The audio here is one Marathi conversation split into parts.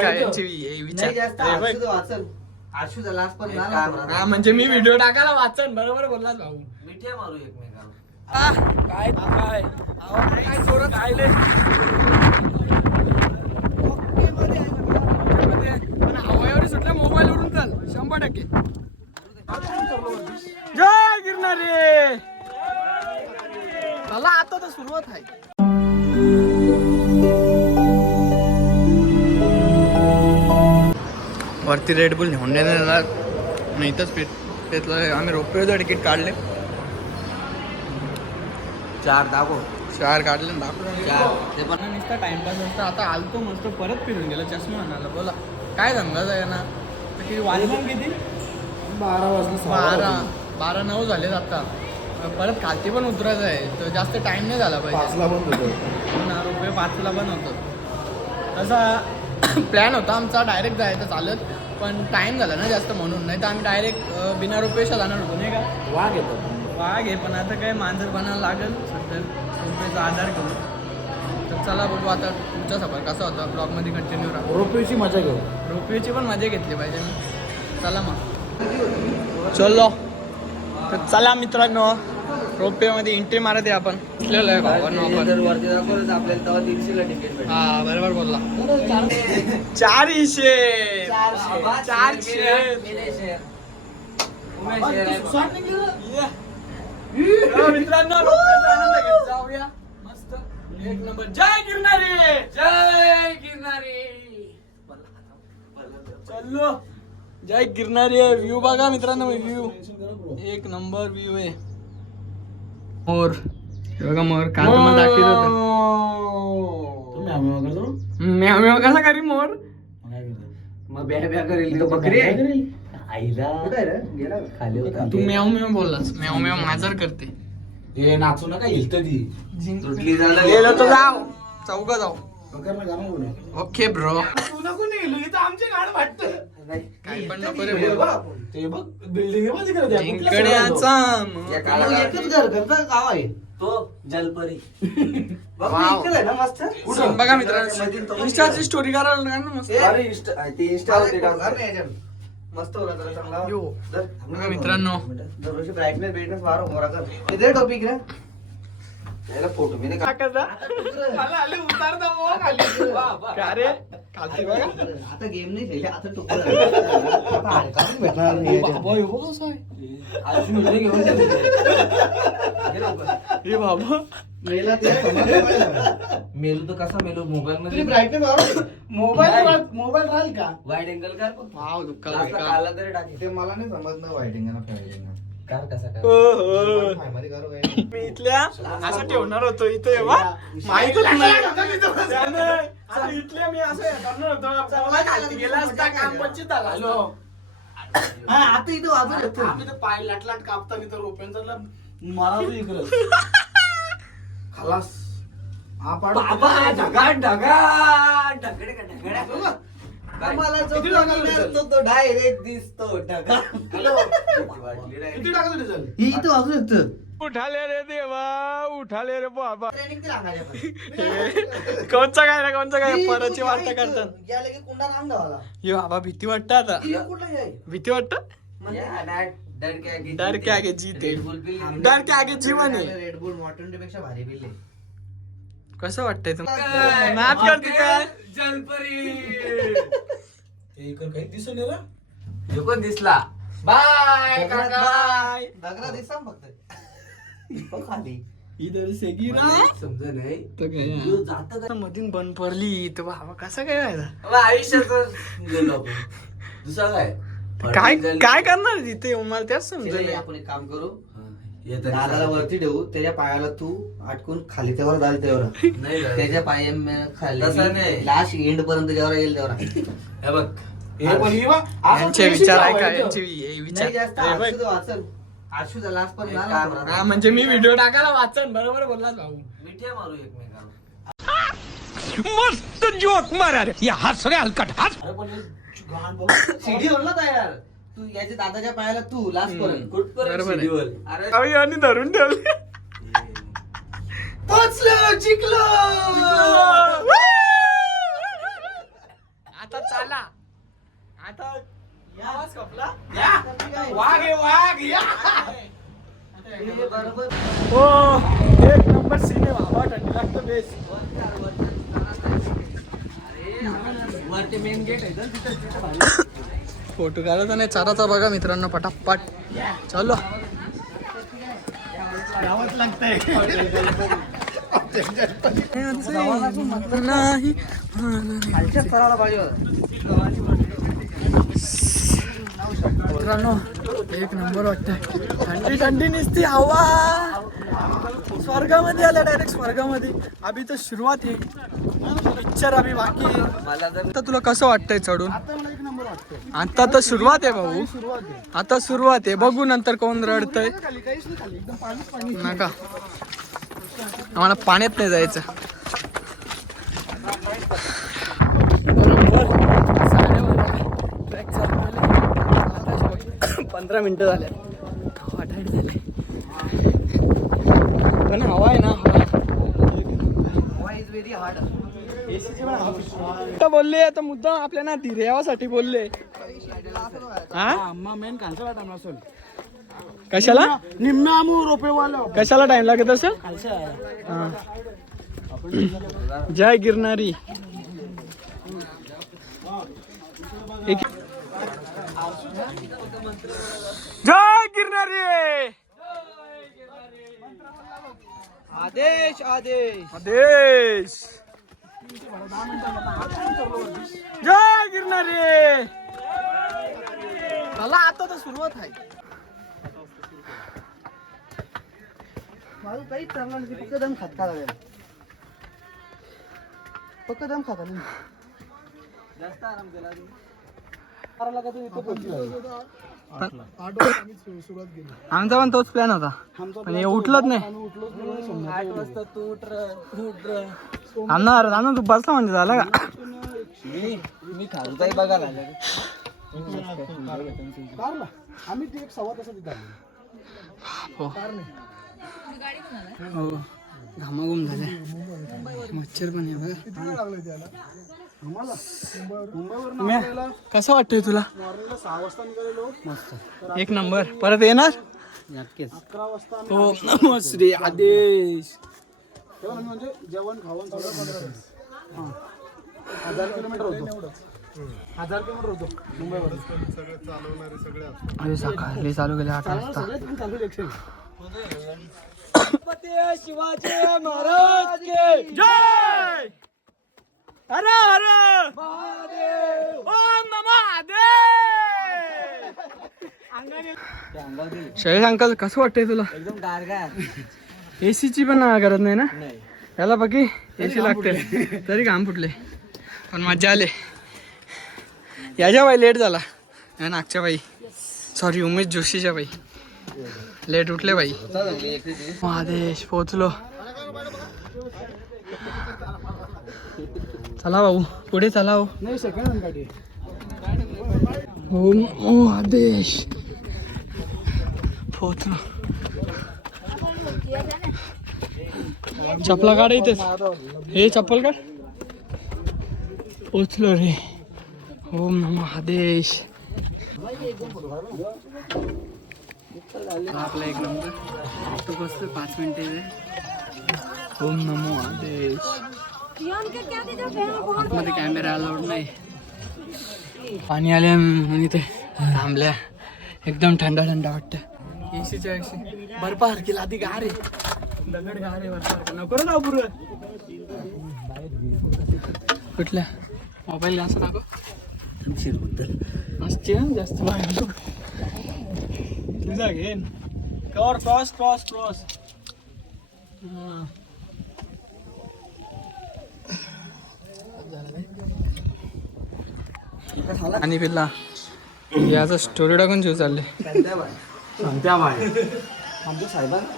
काय विचार म्हणजे मी व्हिडिओ टाकायला वाचन बरोबर बोललास भाऊ. मिठे मारू एकमेकाला. काय काय काय जोरात आले पण हवायावर सुटल्या मोबाईल वरून चाल 100%. जय गिरणारे. मला आता तर सुरुवात आहे. वरती रेडबुल नेऊन देणार नाही तर पेटलं. आम्ही रोपवेचं तिकीट काढले 4 काढले ते पण नुसता टाइमपास नसतं. आता आलतो मस्त परत फिरून गेला चष्मा आणायला. बोला काय सांगायचं आहे ना किती वाजले किती 12 वाजले 12-9 झालेत आता. परत खालती पण उतरायचं आहे तर जास्त टाइम नाही झाला पाहिजे. 5ला बंद होतो ना रुपये 5ला पण होतो. तसा प्लॅन होता आमचा डायरेक्ट जायचं चालत पण टाइम झाला ना जास्त म्हणून. नाही तर आम्ही डायरेक्ट बिना रुपयेशा जाणार होतो नाही का. वाघ येतो वाघ आहे पण आता काय मांजर बनायला लागेल सध्या रुपयेचा आधार करू. तर चला बघू आता तुमचा सफर कसा होता. ब्लॉगमध्ये कंटिन्यू राहा. रोपवेची मजा घेऊ. रोपवेची पण मजा घेतली पाहिजे ना. चला मग चलो. तर चला मित्रांनो रोपवेमध्ये एंट्री मारत आहे आपण. वरती दाखवलं आपल्याला तेव्हा 300ला तिकीट भेटलं. हा बरोबर बोलला. 400 मित्रांनो रोपवेचा आनंद घेत जाऊया. मस्त एक नंबर. जय गिरणारे. जय गिरणारी. चलो जय गिरणारे. व्ह्यू बघा मित्रांनो. व्ह्यू एक नंबर व्ह्यू आहे. मोर बघा मोर काल तुम्हाला दाखवत होतं. म्याव कसा करी मोर. मग ब्या करेल बकरी आईला खाली होता. तू म्याव म्याव बोललास. म्याव म्याव माजर करते. हे नाचू नका हिलत ती तुटली झालं गेलो तर जाऊ चौघ जाऊ. गाणं ओके ब्रो. तू नको नेलो इथं आमचे गाणं वाटतं. काय पण नको रे बोल. ते बघ बिल्डिंग मध्ये करत जिंकण्याचा एकच घरचं गाव आहे तो जलपरी. वाव. ना मस्त. बघा मित्रांनो इंस्टाची स्टोरी करायला ना मस्त. अरे इंस्टा मस्त होला जरा चांगला. यो. बघा मित्रांनो दरवर्षी ब्राईटनेस वाढव मोरा कर. इथे टॉपिक रे याला फोटो मी नाही का रे खालती बघा. आता गेम नाही खेळले आता टुकड़ा भेटणार नाही. हे बाबा मेलू तर कसा मेलू मोबाईल मध्ये मोबाईल राहील का वाईड अँगल कर. वाव दुःखाला काला तरी टाक. ते मला नाही समजलं वाईटिंग ना कर कसा कर. मध्ये करू काय मी इथल्या असं ठेवणार होतो इथे माहितच नाही. इथल्या मी असं करणार होतो खालती गेला असता काम 25 झाला. आता इथं वाजून येतो. आम्ही तर पाय लाटलाट कापताना तर रोप्यांचा मला तू इकडं खलास हा पाडू बाबा ढगाड ढगाड ढगडे का ढगड्या. मला जो बघणार तो डायरेक्ट दिसतो ढगा. किती टाकायचं डिझेल ही इथं वाजून येतं. उठाले रे देवा उठाले रे बाबा. ट्रेनिंग ती लागणार आहे. कोणचा काय परची वार्ता करतात. या लगे कुंडा नाम गावाला. ये बाबा भीती वाटत आता. ही कुठला आहे? भीती वाटत. डर के आगे जीते. डर के आगे जीवन आहे. रेड बुल मॉर्टन पेक्षा भारी बिल आहे. कसं वाटतंय तुम्हाला. नाच करते काय जलपरी. काही दिसून येईल जो कोण दिसला बाय बाय. दगरा दिसा फक्त खाली इधर से गिरा समज नाही तर जात काय मधून बंद पडली तर बाबा कसं काय व्हायला. आयुष्याच गेलो आपण. दुसरा काय काय करणार तिथे मला त्याच समजेल. आपण एक काम करू दादाला वरती ठेवू त्याच्या पायाला तू अटकून खाली तेव्हा जाईल तेव्हा त्याच्या पाया खाली लास्ट एंड पर्यंत जेव्हा येईल तेव्हा. हे बघ हे पण ही बा यांचे विचार ऐका. यांचे नाही जास्त विचार वाचल आशूचा लास्ट पर्यंत. हा म्हणजे मी व्हिडिओ टाकायला वाचन बरोबर बोललास भाऊ. मिठे मारू एकमेकाला. मस्त जोक मारा रे या हस रे हलकट हस. अरे पण घाण बघ सीडी वर ना तयार तू याच्या दादाच्या पायाला तू लास्ट पर्यंत कुठपर्यंत बरोबर आहे. सीडी वर. अरे आणि धरून ठेवले. पोचलो जिंकलो. आता आला आता आवाज कपला वाघ आहे वाघ या हो एक नंबर सीने बाबा थंडी लागतं बेस मेन गेट आहे फोटो काढायचा नाही चाराचा बघा मित्रांनो पटापट चलो गावात लागतंय नाही खालच्या स्तराला पाहिजे होतं. मित्रांनो एक नंबर वाटतंय थंडी थंडी निसती हवा स्वर्गामध्ये आल्या डायरेक्ट स्वर्गामध्ये अभि तर सुरुवात आहे पिक्चर अभि बाकी आहे. आता तुला कसं वाटतंय चढून आता तर सुरुवात आहे भाऊ आता सुरुवात आहे बघू नंतर कोण रडतंय नका आम्हाला पाण्यात नाही जायचं 15 मिनिटं झाले वाटायला झाले पण हवा आहे ना हवा इज व्हेरी हार्ड. बोलले आता मुद्दा आपल्या ना धीर्यावासाठी बोलले हा मेन खालचा टाइम असेल कशाला निम्मे आमू रोपे वाला कशाला टाइम लागत असं हा. जय गिरणारी जय गिरणारी आदेश आदेश आदेश जय गिरणारी मला आता तर सुरुवात आहे माझं काहीच चाललं नाही फक्त दम खात का लागेल फक्त दम खाता नाही जास्त आराम केला आमचा पण तोच प्लॅन होता पण हे उठलंच नाही 8 वाजता तू उठ राहणार तू बसला म्हणजे झाला का मी खालताही बघायला आम्ही ते एक सव्वा तासात इथं आलो. हो घामाघूम झाले मच्छर पण आहे बघा किती वेळ लागला त्याला आम्हाला मुंबईवरून म्या, कसं वाटतंय तुला मॉर्निंगला 6 वाजता निघालेलो मस्त एक नंबर परत येणार नक्कीच 11 वाजता हो नमस्ते आदेश तेव्हा म्हणजे जेवण खावण सगळं 15 तास 1000 किलोमीटर होतो 1000 किलोमीटर होतो मुंबईवरून सगळे चालवणारे सगळे अरे सकाळी चालू केले 8 वाजता चालू एकशे शिवाजी महाराज के जय हर हर महादेव ओम नमः महादेव शैलेश अंकल कसं वाटतंय तुला एकदम गारगार एसीची पण गरज नाही ना याला बाकी एसी लागते तरी घाम फुटले पण मजा आले याच्या बाई लेट झाला या नागच्या बाई सॉरी उमेश जोशीच्या बाई लेट उठले बाई महादेश पोचलो चला भाऊ पुढे चला हो नाही सेकंड गाडी ओम महादेश पोचलो चपला काढ इथेच हे चप्पल काढ पोचलो रे ओम नमः आदेश आपला एक नंबर तो बसतो 5 मिनिटे ओम नमो आदेश आतमध्ये कॅमेरा अलाउड नाही पाणी आले आणि ते थांबल्या एकदम थंड थंड वाटतं एसीच्या बर्फ हरकी लादी गार आहे दगड गार आहे बर्फ नको ना पुरं कुठल्या मोबाईल असं दाखव असते ना जास्त बाहेर तुझा घेन क्रॉस क्रॉस क्रॉस आणि पिल्ला याचा स्टोरी टाकून जीव चालले सांगत्या बाय आमच्या साहेबांना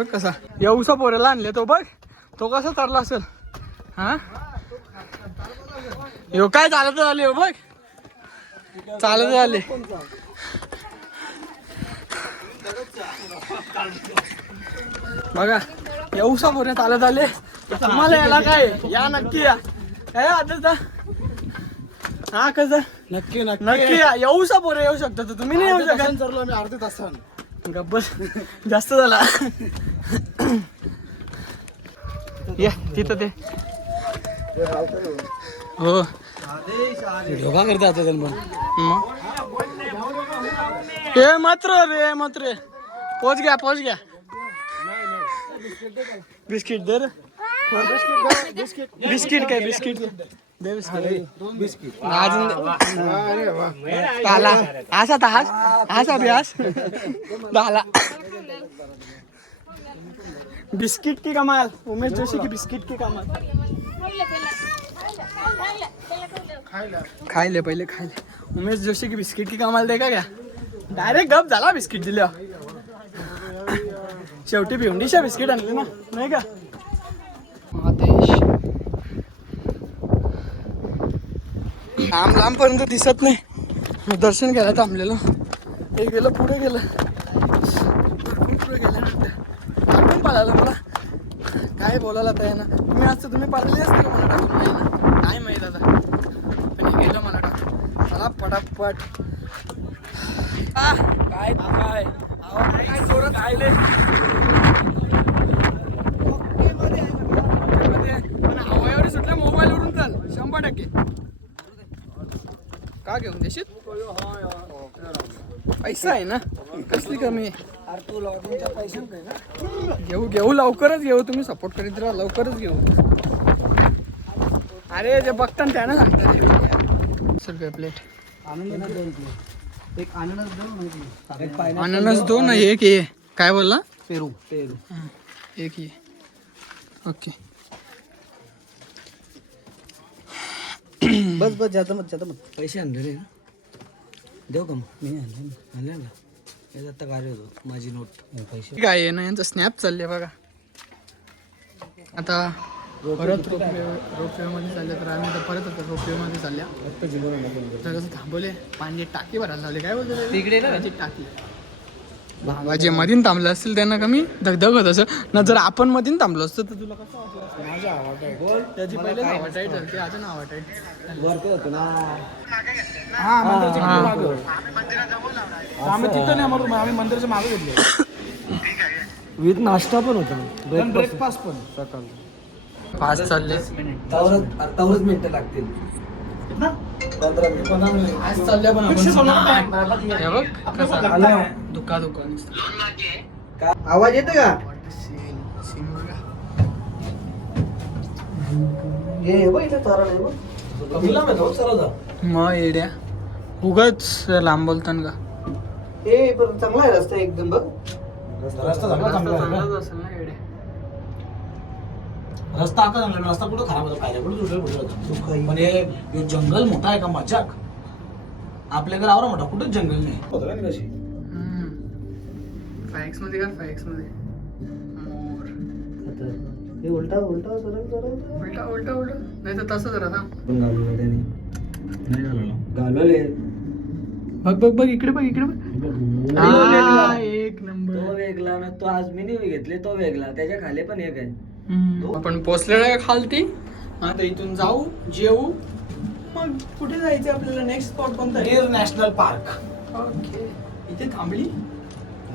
बघ कसा येऊसा पोऱ्याला आणले तो बघ तो कसा तरला असेल हा यो काय चालत आले हो बघ चालत आले बघा येऊसा पोऱ्या चालत आले तुम्हाला याला काय या नक्की या काय आता हा कसं नक्की नक्की नक्की या येऊसा पोरे येऊ शकता तर तुम्ही नाही येऊ शकत चाललो मी अर्धे तासान गब्बस जास्त झाला या तिथं ते हो व्हिडिओ का करते आता मग हे मात्र रे मात्र पोच घ्या बिस्किट दे रे बिस्किट काय बिस्किट दे बिस्किट अजून आला असा तास असा बियास झाला बिस्किट की कमाल उमेश जोशी की बिस्किट की कमाल खायले पहिले खायले उमेश जोशी की बिस्किट की कमाल दे का क्या डायरेक्ट गप झाला बिस्किट दिल्या शेवटी भिवंडीच्या बिस्किट आणले ना नाही का लांब पर्यंत दिसत नाही मग दर्शन घ्यायला थांबलेलो हे गेलं पुढे गेलं भरपूर पुढे गेल्यानंतर टाकून पाळालं मला काय बोलायला तर ना तुम्ही असतं तुम्ही पाळले असते का मला टाकून नाही ना काय माहीत आता पण हे गेलं मला टाकून चला पटापट काय काय काय जोरात आले पण हवायावर सुटल्या मोबाईलवरून चाल 100% का घेऊन देशील पैसा आहे ना कसली कमी आहे घेऊ लवकरच घेऊ तुम्ही सपोर्ट करीत राहा लवकरच घेऊ अरे जे बघता त्यानं सांगता ₹100 प्लेट एक अननस देऊ अननस दो ना एक ये काय बोलला पेरू एक ये ओके बस जाता मत पैसे आणले रे देऊ का मग मी आणले ना हे आता कार्य होतो माझी नोट पैसे काय आहे ना यांचा स्नॅप चालले बघा आता परत रोपवेमध्ये चालले तर आम्ही तर परत आता रोपवेमध्ये चालल्या तर कसं थांबवले पाणी टाकी भरायला लावले काय बोलतो तिकडे ना टाकी बाबा जे मधीन थांबलं असतील त्यांना कमी धगधग होत असं ना जर आपण मधीन थांबलो असतं तर तुला कसं वाटलं त्याची पहिले नावा टाईट झाली अजून नावा टाईट वरती होतो ना आम्ही तिथं नाही म्हणून आम्ही मंदिराच्या मागे घेतले विथ नाश्ता पण होता ब्रेकफास्ट पण सकाळ फास्ट चालले तवरच मिनिटं लागतील 15 मिनिट आज चालल्या पण आपण हे बघ कसा दुका आवाज येतो का मग येड्या उगाच लांब बोलतान का चांगला आहे रस्ता एकदम बघ रस्ता चांगला असेल ना येड्या रस्ता आता चांगला रस्ता कुठं खराब होता पाहिजे कुठं पण हे जंगल मोठा आहे का मजाक आपल्या घर आवरा मोठा कुठंच जंगल नाही होतं का कशी फॅक्स मध्ये का फॅक्स मध्ये मोर हे उलटा उलटा उलटा उलटा उलटा नाही तर तसंच राहता घालवले बघ बघ बघ इकडे बघ एक नंबर तो वेगळा ना तो आज मी नाही घेतले तो वेगळा त्याच्या खाली पण एक आहे आपण पोचलेलो आहे खालती आता इथून जाऊ जेवू मग कुठे जायचं आपल्याला नेक्स्ट स्पॉट कोणता गिर नॅशनल पार्क ओके इथे थांबली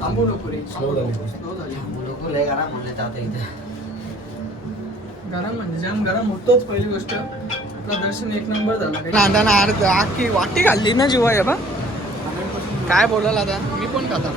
थांबू नको रे Slow झाली. Slow झाली. लोक लय गरम म्हणले जाता इथे गरम म्हणजे जाम गरम होतोच पहिली गोष्ट आपलं दर्शन एक नंबर झालं नांदाना अर्ध आखी वाटी घालली ना जीवा बा काय बोलायला आता मी पण खाता